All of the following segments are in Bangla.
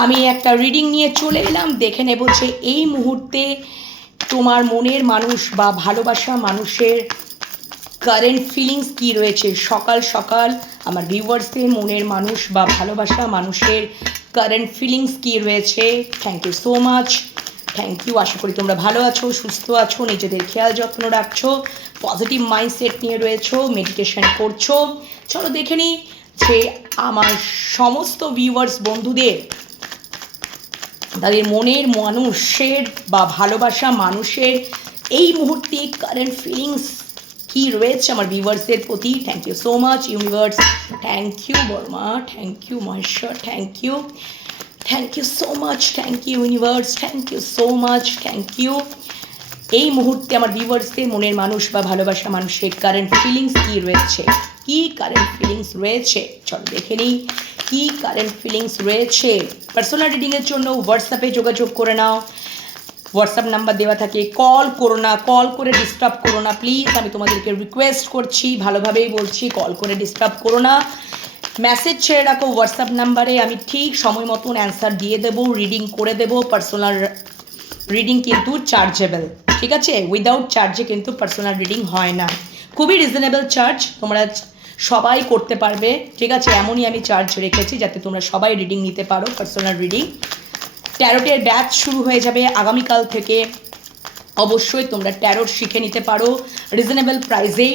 আমি একটা রিডিং নিয়ে চলে এলাম। দেখে নেব যে এই মুহূর্তে তোমার মনের মানুষ বা ভালোবাসা মানুষের কারেন্ট ফিলিংস কী রয়েছে? সকাল সকাল আমার ভিউয়ার্সদের মনের মানুষ বা ভালোবাসা মানুষের কারেন্ট ফিলিংস কী রয়েছে? Thank you so much thank you আশা করি তোমরা ভালো আছো, সুস্থ আছো, নিজেদের খেয়াল যত্ন রাখছো পজিটিভ মাইন্ডসেট নিয়ে রয়েছো মেডিটেশন করছ। চলো দেখে নিই যে আমার সমস্ত ভিউয়ার্স বন্ধুদের তাদের মনের মানুষের বা ভালোবাসা মানুষের এই মুহূর্তে কারেন্ট ফিলিংস কি রয়েছে আমার ভিউয়ার্সের প্রতি? Thank you so much universe thank you Varma. Thank you Maheshwar. Thank you thank you so much thank you universe thank you so much thank you এই মুহূর্তে আমার ভিউয়ার্সদের মনের মানুষ বা ভালোবাসা মানুষের কারেন্ট ফিলিংস কি রয়েছে? কি কারেন্ট ফিলিংস রয়েছে? চলো দেখে নিই। কি কারেন্ট ফিলিংস রয়েছে? পার্সোনাল রিডিংয়ের জন্য হোয়াটসঅ্যাপে যোগাযোগ করে নাও। হোয়াটসঅ্যাপ নাম্বার দেওয়া থাকে কল করো না কল করে ডিস্টার্ব করো না। প্লিজ আমি তোমাদেরকে রিকোয়েস্ট করছি, ভালোভাবেই বলছি কল করে ডিস্টার্ব করো না। মেসেজ ছেড়ে রাখো হোয়াটসঅ্যাপ নাম্বারে আমি ঠিক সময় মতন অ্যান্সার দিয়ে দেবো রিডিং করে দেবো পার্সোনাল রিডিং কিন্তু চার্জেবল ঠিক আছে? উইদাউট চার্জে কিন্তু পার্সোনাল রিডিং হয় না। খুবই রিজনেবল চার্জ তোমরা সবাই করতে পারবে। ঠিক আছে, এমনই আমি চার্জ রেখেছি যাতে তোমরা সবাই রিডিং নিতে পারো পার্সোনাল রিডিং ট্যারোটের ব্যাচ শুরু হয়ে যাবে আগামীকাল থেকে। অবশ্যই তোমরা ট্যারোট শিখে নিতে পারো। Reasonable প্রাইসেই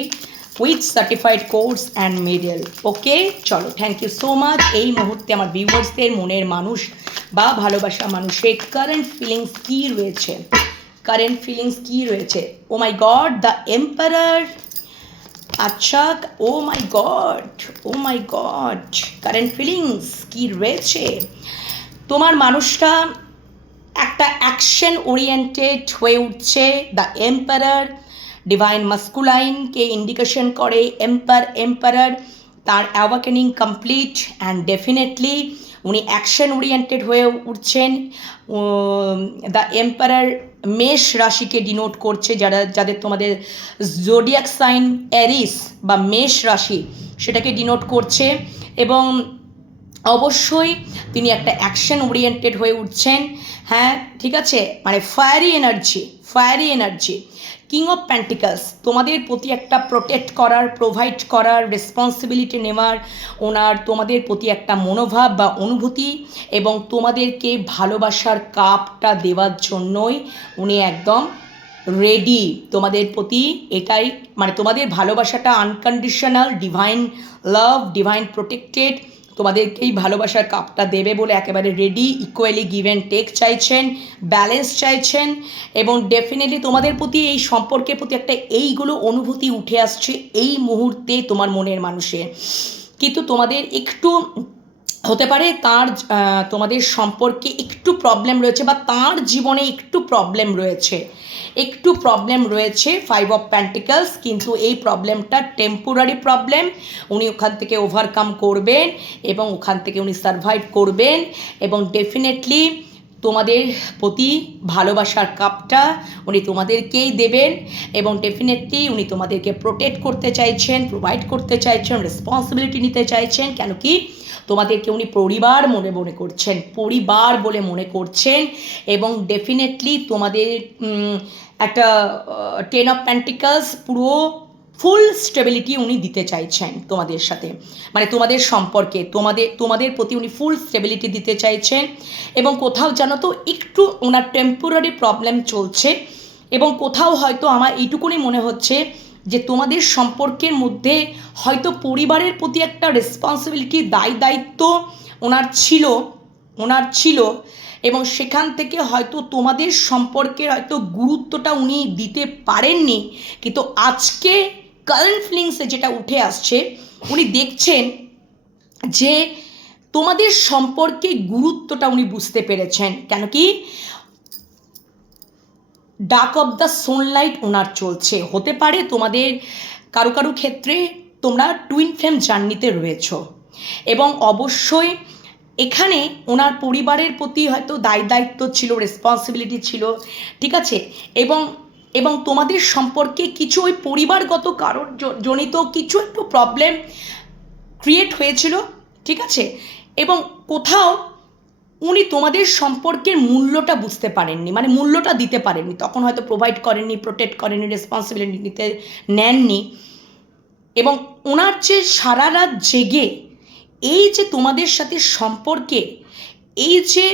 with certified course and medal okay চলো থ্যাংক ইউ সো মাচ এই মুহূর্তে আমার ভিউয়ার্সদের মনের মানুষ বা ভালোবাসা মানুষের কারেন্ট ফিলিংস কী রয়েছে? কারেন্ট ফিলিংস কী রয়েছে? Oh my god the emperor আচ্ছা ও my god oh my god current feelings কী রয়েছে? তোমার মানুষটা একটা অ্যাকশন ওরিয়েন্টেড হয়ে উঠছে দ্য এম্পারার ডিভাইন মাস্কুলাইনকে ইন্ডিকেশন করে এম্পার এম্পারার তার অ্যাওয়াকেনিং কমপ্লিট অ্যান্ড ডেফিনেটলি উনি অ্যাকশন ওরিয়েন্টেড হয়ে উঠছেন দ্য এম্পারার মেষ রাশিকে ডিনোট করছে যারা, যাদের তোমাদের জোডিয়াক সাইন অ্যারিস বা মেষ রাশি, সেটাকে ডিনোট করছে এবং অবশ্যই তিনি একটা অ্যাকশন ওরিয়েন্টেড হয়ে উঠছেন। হ্যাঁ ঠিক আছে? মানে fiery energy fiery energy king of pentacles তোমাদের প্রতি একটা প্রোটেক্ট করার প্রোভাইড করার রেসপন্সিবিলিটি নেওয়ার ওনার তোমাদের প্রতি একটা মনোভাব বা অনুভূতি এবং তোমাদেরকে ভালোবাসার কাপটা দেওয়ার জন্যই উনি একদম রেডি তোমাদের প্রতি এটাই মানে তোমাদের ভালোবাসাটা unconditional divine love divine protected তোমাদেরকেই ভালোবাসার কাপটা দেবে বলে একেবারে ready equally give and take চাইছেন ব্যালেন্স চাইছেন এবং ডেফিনেটলি তোমাদের প্রতি এই সম্পর্কের প্রতি একটা এইগুলো অনুভূতি উঠে আসছে এই মুহূর্তে তোমার মনের মানুষের। কিন্তু তোমাদের একটু হতে পারে তার তোমাদের সম্পর্কে একটু প্রবলেম রয়েছে বা তার জীবনে একটু প্রবলেম রয়েছে। একটু প্রবলেম রয়েছে ফাইভ অফ প্যান্টিকালস কিন্তু এই প্রবলেমটা টেম্পোরারি প্রবলেম উনি ওখান থেকে ওভারকাম করবেন এবং ওখান থেকে উনি সার্ভাইভ করবেন এবং ডেফিনেটলি তোমাদের প্রতি ভালোবাসার কাপটা উনি তোমাদেরকেই দেবেন এবং ডেফিনেটলি উনি তোমাদেরকে প্রোটেক্ট করতে চাইছেন প্রোভাইড করতে চাইছেন রেসপন্সিবিলিটি নিতে চাইছেন। কেন কি? তোমাদেরকে উনি পরিবার মনে মনে করছেন, পরিবার বলে মনে করছেন এবং ডেফিনেটলি তোমাদের একটা টেন অফ প্যান্টিকালস পুরো ফুল স্টেবিলিটি উনি দিতে চাইছেন তোমাদের সাথে। মানে তোমাদের সম্পর্কে, তোমাদের তোমাদের প্রতি উনি ফুল স্টেবিলিটি দিতে চাইছেন এবং কোথাও জানো তো একটু ওনার টেম্পোরারি প্রবলেম চলছে এবং কোথাও হয়তো আমার এইটুকুনি মনে হচ্ছে যে তোমাদের সম্পর্কের মধ্যে হয়তো পরিবারের প্রতি একটা রেসপন্সিবিলিটি দায় দায়িত্ব ওনার ছিল ওনার ছিল এবং সেখান থেকে হয়তো তোমাদের সম্পর্কের হয়তো গুরুত্বটা উনি দিতে পারেননি। কিন্তু আজকে কারেন্ট ফিলিংসে যেটা উঠে আসছে, উনি দেখছেন যে তোমাদের সম্পর্কে গুরুত্বটা উনি বুঝতে পেরেছেন। কেন কি? ডাক অফ দ্য সানলাইট ওনার চলছে। হতে পারে তোমাদের কারও কারও ক্ষেত্রে তোমরা টুইন ফ্লেম জার্নিতে রয়েছ। এবং অবশ্যই এখানে ওনার পরিবারের প্রতি হয়তো দায় দায়িত্ব ছিল রেসপন্সিবিলিটি ছিল, ঠিক আছে? এবং এবং তোমাদের সম্পর্কে কিছু ওই পরিবারগত কারণ জনিত কিছু একটু প্রবলেম ক্রিয়েট হয়েছিল, ঠিক আছে? এবং কোথাও উনি তোমাদের সম্পর্কের মূল্যটা বুঝতে পারেননি মানে মূল্যটা দিতে পারেননি। তখন হয়তো প্রোভাইড করেননি প্রোটেক্ট করেননি রেসপন্সিবিলিটি নিতে নেননি। এবং ওনার যে সারা রাত জেগে এই যে তোমাদের সাথে সম্পর্কে, এই যে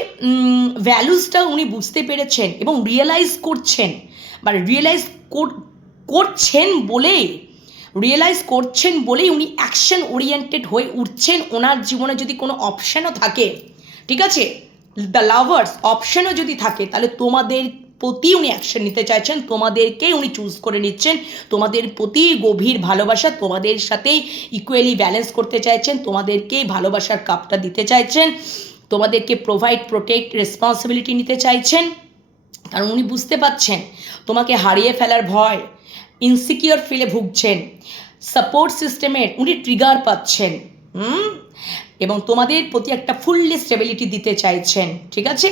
ভ্যালুসটা উনি বুঝতে পেরেছেন এবং রিয়েলাইজ করছেন, বা রিয়েলাইজ করছেন বলেই রিয়েলাইজ করছেন বলেই উনি অ্যাকশন ওরিয়েন্টেড হয়ে উঠছেন। ওনার জীবনে যদি কোনো অপশানও থাকে ঠিক আছে? দ্য লাভার্স অপশানও যদি থাকে, তাহলে তোমাদের প্রতি উনি অ্যাকশন নিতে চাইছেন তোমাদেরকেই উনি চুজ করে নিচ্ছেন। তোমাদের প্রতি গভীর ভালোবাসা তোমাদের সাথেই ইকুয়ালি ব্যালেন্স করতে চাইছেন তোমাদেরকেই ভালোবাসার কাপটা দিতে চাইছেন, তোমাদেরকে প্রোভাইড প্রোটেক্ট রেসপন্সিবিলিটি নিতে চাইছেন। কারণ উনি বুঝতে পাচ্ছেন তোমাকে হারিয়ে ফেলার ভয় ইনসিকিওর ফিলে ভুগছেন সাপোর্ট সিস্টেমের উনি ট্রিগার পাচ্ছেন। হুম? এবং তোমাদের প্রতি একটা ফুললি স্টেবিলিটি দিতে চাইছেন, ঠিক আছে?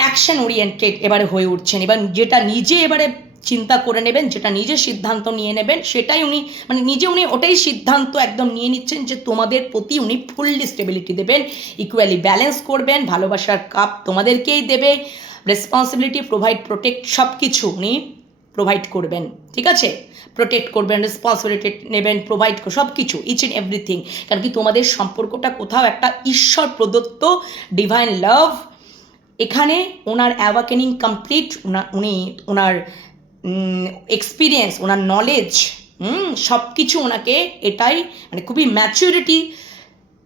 অ্যাকশন ওরিয়েন্টেড এবারে হয়ে উঠছেন। এবার যেটা নিজে এবারে চিন্তা করে নেবেন, যেটা নিজে সিদ্ধান্ত নিয়ে নেবেন, সেটাই উনি মানে নিজে উনি ওটাই সিদ্ধান্ত একদম নিয়ে নিচ্ছেন যে তোমাদের প্রতি উনি ফুললি স্টেবিলিটি দেবেন ইকুয়ালি ব্যালেন্স করবেন, ভালোবাসার কাপ তোমাদেরকেই দেবে রেসপন্সিবিলিটি প্রোভাইড প্রোটেক্ট সব কিছু উনি প্রোভাইড করবেন, ঠিক আছে? প্রোটেক্ট করবেন রেসপন্সিবিলিটি নেবেন প্রোভাইড সব কিছু ইচ অ্যান্ড এভরিথিং কারণ কি তোমাদের সম্পর্কটা কোথাও একটা ঈশ্বর প্রদত্ত ডিভাইন লাভ এখানে ওনার অ্যাওয়াকেনিং কমপ্লিট উনি, ওনার এক্সপিরিয়েন্স ওনার নলেজ সব কিছু ওনাকে এটাই মানে খুবই ম্যাচুরিটি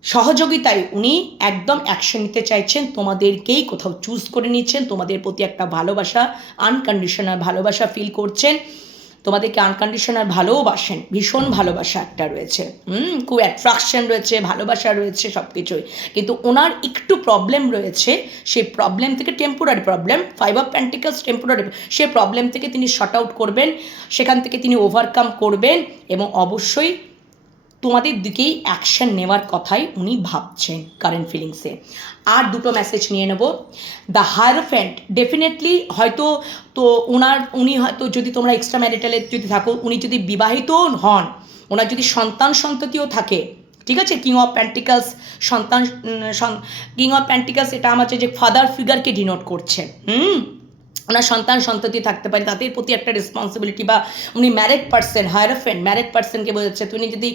সহযোগিতায় উনি একদম অ্যাকশন নিতে চাইছেন। তোমাদেরকেই কোথাও চুজ করে নিচ্ছেন তোমাদের প্রতি একটা ভালোবাসা আনকন্ডিশনাল ভালোবাসা ফিল করছেন। তোমাদেরকে আনকন্ডিশনাল ভালোবাসেন। ভীষণ ভালোবাসা একটা রয়েছে। হুম, খুব অ্যাট্রাকশন রয়েছে, ভালোবাসা রয়েছে সব কিছুই কিন্তু ওনার একটু প্রবলেম রয়েছে। সেই প্রবলেম থেকে temporary problem five of pentacles temporary সেই প্রবলেম থেকে তিনি শর্ট আউট করবেন। সেখান থেকে তিনি ওভারকাম করবেন এবং অবশ্যই তোমাদের দিকেই অ্যাকশন নেওয়ার কথাই উনি ভাবছেন কারেন্ট ফিলিংসে আর দুটো মেসেজ নিয়ে নেব। দ্য হায়ারফ্যান্ট ডেফিনেটলি হয়তো তো ওনার উনি হয়তো যদি তোমরা এক্সট্রা ম্যারিটালে যদি থাকো, উনি যদি বিবাহিত হন, ওনার যদি সন্তান সন্ততিও থাকে, ঠিক আছে? কিং অফ প্যান্টিকালস সন্তান কিং অফ প্যান্টিকালস এটা আমার যে ফাদার ফিগারকে ডিনোট করছে, হুম? ওনার সন্তান সন্ততি থাকতে পারে, তাদের প্রতি একটা রেসপন্সিবিলিটি বা উনি ম্যারেড পার্সন হায়ারফ্রেন্ড ম্যারেড পার্সনকে বোঝাচ্ছে। তুমি যদি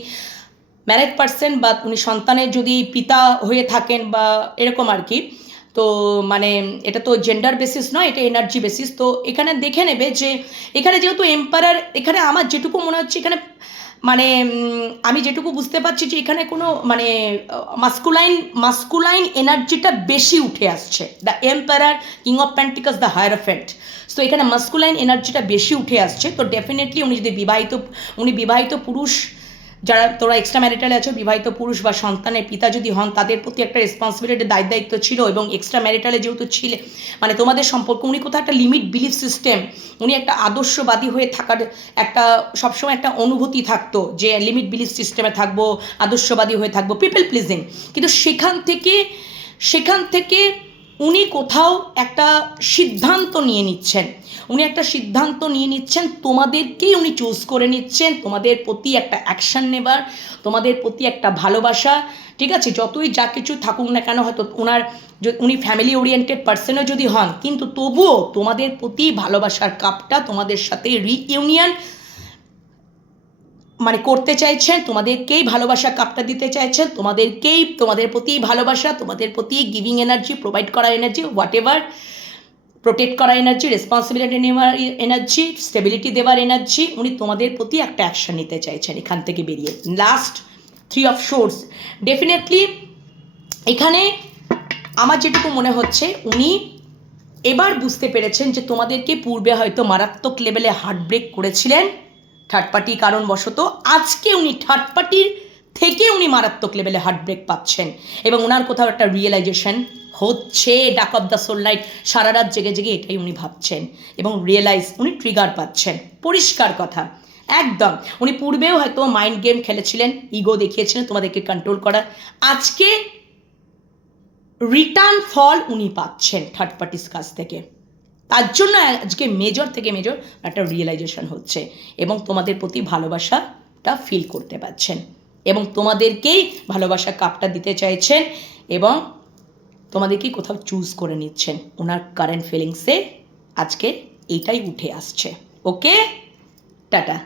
ম্যারেড পার্সন বা উনি সন্তানের যদি পিতা হয়ে থাকেন বা এরকম আর কি, তো মানে এটা তো জেন্ডার বেসিস নয়, এটা এনার্জি বেসিস তো এখানে দেখে নেবে যে এখানে যেহেতু এম্পায়ার এখানে আমার যেটুকু মনে হচ্ছে এখানে মানে আমি যেটুকু বুঝতে পারছি যে এখানে কোনো মানে মাস্কুলাইন মাস্কুলাইন এনার্জিটা বেশি উঠে আসছে। The empire king of pentacles the hierophant তো এখানে মাস্কুলাইন এনার্জিটা বেশি উঠে আসছে, তো ডেফিনেটলি উনি যদি বিবাহিত, উনি বিবাহিত পুরুষ যারা তোরা এক্সট্রা ম্যারিটালে আছো, বিবাহিত পুরুষ বা সন্তানের পিতা যদি হন, তাদের প্রতি একটা রেসপন্সিবিলিটি দায়িত্ব দায়িত্ব ছিল এবং এক্সট্রা ম্যারিটালে যেহেতু ছিলে মানে তোমাদের সম্পর্ক, উনি কোথাও একটা লিমিট বিলিফ সিস্টেম উনি একটা আদর্শবাদী হয়ে থাকার একটা, সবসময় একটা অনুভূতি থাকতো যে লিমিট বিলিফ সিস্টেমে থাকব, আদর্শবাদী হয়ে থাকব পিপল প্লিজিং কিন্তু সেখান থেকে সেখান থেকে উনি কোথাও একটা সিদ্ধান্ত নিয়ে নিচ্ছেন। উনি একটা সিদ্ধান্ত নিয়ে নিচ্ছেন, তোমাদেরকেই উনি চুজ করে নিচ্ছেন। তোমাদের প্রতি একটা অ্যাকশান নেবার, তোমাদের প্রতি একটা ভালোবাসা, ঠিক আছে? যতই যা কিছু থাকুক না কেন, হয়তো ওনার উনি ফ্যামিলি ওরিয়েন্টেড পার্সনও যদি হন, কিন্তু তবুও তোমাদের প্রতি ভালোবাসার কাপটা তোমাদের সাথে রিইউনিয়ন মানে করতে চাইছেন, তোমাদেরকেই ভালোবাসা কাপটা দিতে চাইছেন, তোমাদেরকেই, তোমাদের প্রতি ভালোবাসা, তোমাদের প্রতি গিভিং এনার্জি প্রোভাইড করার এনার্জি হোয়াট এভার প্রোটেক্ট করার এনার্জি রেসপন্সিবিলিটি নেওয়ার এনার্জি স্টেবিলিটি দেওয়ার এনার্জি উনি তোমাদের প্রতি একটা অ্যাকশন নিতে চাইছেন এখান থেকে বেরিয়ে। Last three of swords definitely এখানে আমার যেটুকু মনে হচ্ছে, উনি এবার বুঝতে পেরেছেন যে তোমাদেরকে পূর্বে হয়তো মারাত্মক লেভেলে হার্ট ব্রেক করেছিলেন। থার্ড পার্টি কারণবশত আজকে উনি থার্ড পার্টির থেকে উনি মারাত্মক লেভেলে হার্ট ব্রেক পাচ্ছেন। এবং ওনার কোথাও একটা রিয়েলাইজেশন হচ্ছে dark of the soul light সারা রাত জেগে জেগে এটাই উনি ভাবছেন। এবং রিয়েলাইজ উনি ট্রিগার পাচ্ছেন। পরিষ্কার কথা। একদম। উনি পূর্বেও হয়তো মাইন্ড গেম খেলেছিলেন ইগো দেখিয়েছিলেন, তোমাদেরকে কন্ট্রোল করা আজকে রিটার্ন ফল উনি পাচ্ছেন থার্ড পার্টিস কাছ থেকে। তার জন্য আজকে মেজর থেকে মেজর একটা রিয়েলাইজেশন হচ্ছে এবং তোমাদের প্রতি ভালোবাসাটা ফিল করতে পারছেন এবং তোমাদেরকেই ভালোবাসা কাপটা দিতে চাইছেন এবং তোমাদেরকেই কোথাও চুজ করে নিচ্ছেন। ওনার কারেন্ট ফিলিংসে আজকে এইটাই উঠে আসছে। ওকে টাটা